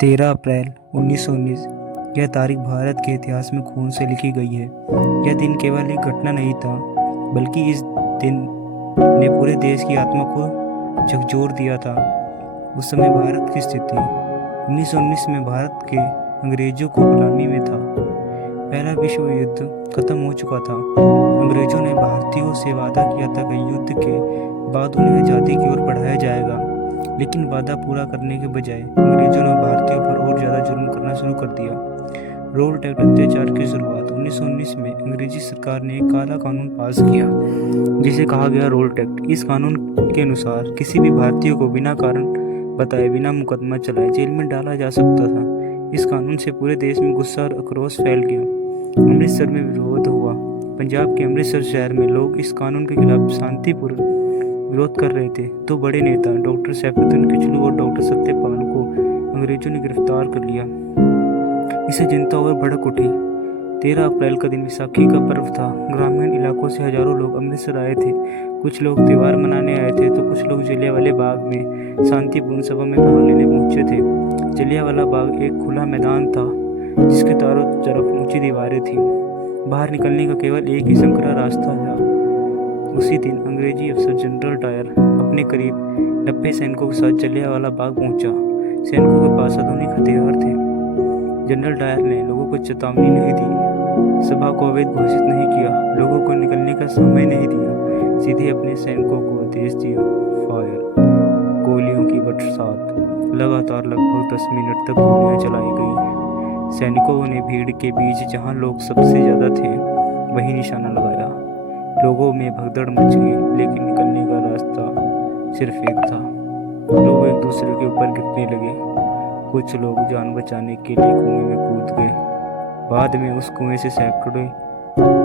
13 अप्रैल 1919 यह तारीख भारत के इतिहास में खून से लिखी गई है। यह दिन केवल एक घटना नहीं था, बल्कि इस दिन ने पूरे देश की आत्मा को झकझोर दिया था। उस समय भारत की स्थिति 1919 में भारत के अंग्रेजों को गुलामी में था। पहला विश्व युद्ध खत्म हो चुका था। अंग्रेजों ने भारतीयों से वादा किया था कि युद्ध के बाद उन्हें आज़ादी की ओर बढ़ाया जाएगा, लेकिन वादा पूरा करने के बजाय अंग्रेजों ने भारतीयों पर और ज़्यादा जुल्म करना शुरू कर दिया। रोल्ट एक्ट अत्याचार की शुरुआत 1919 में अंग्रेजी सरकार ने एक काला कानून पास किया, जिसे कहा गया रोल्ट एक्ट। इस कानून के अनुसार किसी भी भारतीय को बिना कारण बताए, बिना मुकदमा चलाए जेल में डाला जा सकता था। इस कानून से पूरे देश में गुस्सा और आक्रोश फैल गया। अमृतसर में विरोध हुआ। पंजाब के अमृतसर शहर में लोग इस कानून के खिलाफ शांतिपूर्ण विरोध कर रहे थे। दो बड़े नेता डॉक्टर सैफुद्दीन किचलू और डॉक्टर सत्यपाल को अंग्रेजों ने गिरफ्तार कर लिया। इससे जनता और भड़क उठी। 13 अप्रैल का दिन विसाखी का पर्व था। ग्रामीण इलाकों से हजारों लोग अमृतसर आए थे। कुछ लोग त्योहार मनाने आए थे तो कुछ लोग जलियांवाला बाग में शांतिपूर्ण सभा में भाग लेने पहुंचे थे। जलियांवाला बाग एक खुला मैदान था, जिसके चारों तरफ ऊंची दीवारें थीं। बाहर निकलने का केवल एक ही संकरा रास्ता था। उसी दिन अंग्रेजी अफसर जनरल डायर अपने करीब 90 सैनिकों के साथ जलियांवाला बाग पहुंचा। सैनिकों के पास आधुनिक हथियार थे। जनरल डायर ने लोगों को चेतावनी नहीं दी, सभा को अवैध घोषित नहीं किया, लोगों को निकलने का समय नहीं दिया, सीधे अपने सैनिकों को आदेश दिया, फायर। गोलियों की बरसात। लगातार लगभग 10 मिनट तक गोलियां चलाई गई। सैनिकों ने भीड़ के बीच जहां लोग सबसे ज्यादा थे वहीं निशाना लगाया। लोगों में भगदड़ मच गई, लेकिन निकलने का रास्ता सिर्फ एक था। लोग एक दूसरे के ऊपर गिरने लगे। कुछ लोग जान बचाने के लिए कुएं में कूद गए। बाद में उस कुएं से सैकड़ों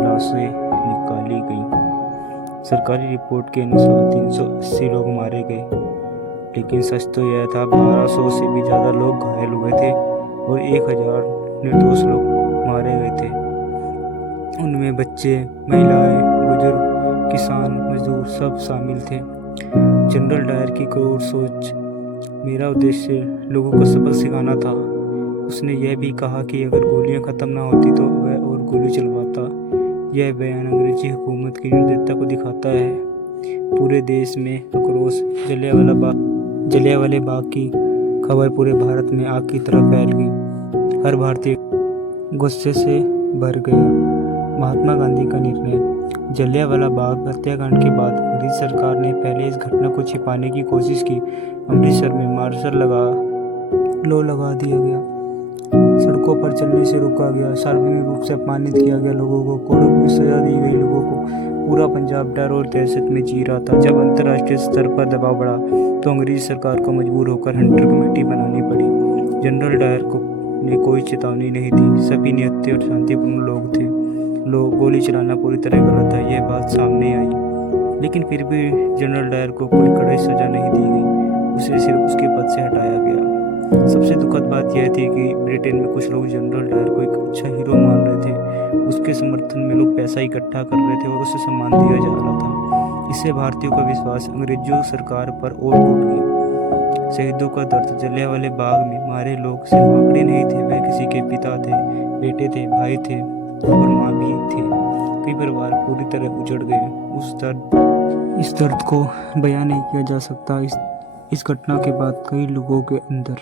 लाशें निकाली गईं। सरकारी रिपोर्ट के अनुसार 380 लोग मारे गए, लेकिन सच तो यह था 1200 से भी ज़्यादा लोग घायल हुए थे और 1000 निर्दोष लोग मारे गए थे। उनमें बच्चे, महिलाएं, बुजुर्ग, किसान, मजदूर सब शामिल थे। जनरल डायर की क्रूर सोच। मेरा उद्देश्य लोगों को सबक सिखाना था। उसने यह भी कहा कि अगर गोलियां खत्म ना होती तो वह और गोली चलवाता। यह बयान अंग्रेजी हुकूमत की निर्दयता को दिखाता है। पूरे देश में आक्रोश। जलियांवाले बाग की खबर पूरे भारत में आग की तरह फैल गई। हर भारतीय गुस्से से भर गया। महात्मा गांधी का निर्णय। जलियांवाला बाग हत्याकांड के बाद अंग्रेज सरकार ने पहले इस घटना को छिपाने की कोशिश की। अमृतसर में मार्शल लगा दिया गया। सड़कों पर चलने से रोका गया। सार्वजनिक रूप से अपमानित किया गया। लोगों को कोड़ों की सजा दी गई। लोगों को पूरा पंजाब डर और दहशत में जी रहा था। जब अंतर्राष्ट्रीय स्तर पर दबाव बढ़ा तो अंग्रेज सरकार को मजबूर होकर हंटर कमेटी बनानी पड़ी। जनरल डायर ने कोई चेतावनी नहीं दी। सभी निहत्थे और शांतिपूर्ण लोग थे। गोली चलाना पूरी तरह गलत है, यह बात सामने आई, लेकिन फिर भी जनरल डायर को कोई कड़ाई सजा नहीं दी गई। उसे सिर्फ उसके पद से हटाया गया। सबसे दुखद बात यह थी कि ब्रिटेन में कुछ लोग जनरल डायर को एक अच्छा हीरो मान रहे थे। उसके समर्थन में लोग पैसा इकट्ठा कर रहे थे और उसे सम्मान दिया जा रहा था। इससे भारतीयों का विश्वास अंग्रेजों सरकार पर और टूट गया। शहीदों का दर्द। जलियांवाले बाग में मारे लोग सिर्फ आंकड़े नहीं थे, वे किसी के पिता थे, बेटे थे, भाई थे और माँ भी थे। कई परिवार पूरी तरह उजड़ गए। इस दर्द को बयान नहीं किया जा सकता। इस घटना के बाद कई लोगों के अंदर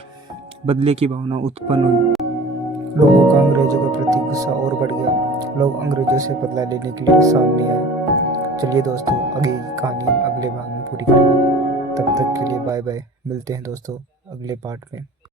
बदले की भावना उत्पन्न हुई। लोगों का अंग्रेजों के प्रति गुस्सा और बढ़ गया। लोग अंग्रेजों से बदला लेने के लिए सामने आए। चलिए दोस्तों, आगे की कहानी हम अगले भाग में पूरी करेंगे। तब तक के लिए बाय बाय। मिलते हैं दोस्तों अगले पार्ट में।